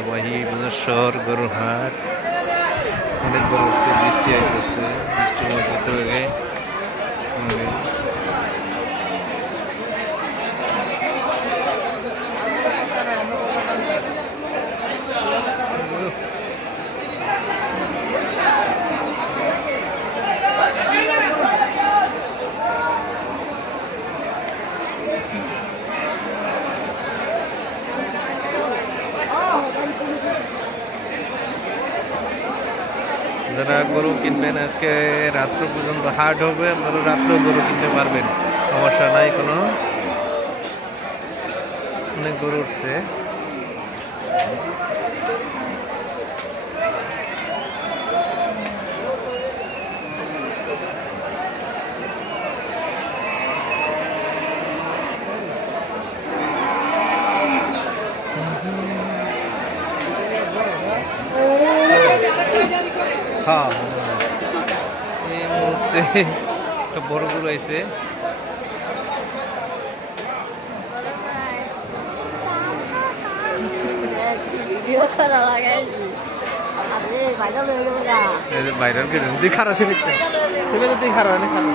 ঐতিহ্যবাহী বুধেশ্বর গরুহাট। অনেক বড় বৃষ্টি আইসেছে বৃষ্টি মজা যারা গরু কিনবেন আজকে রাত্র পর্যন্ত হাট হবে, আপনারা রাত্রেও গরু কিনতে পারবেন। সমস্যা নাই কোনো। অনেক গরু উঠছে। হ্যাঁ এই মুহূর্তে একটা বড় গরু করা আরে ভাইরাল গরু তুই খারাপ সে তুই খারাপ খারাপ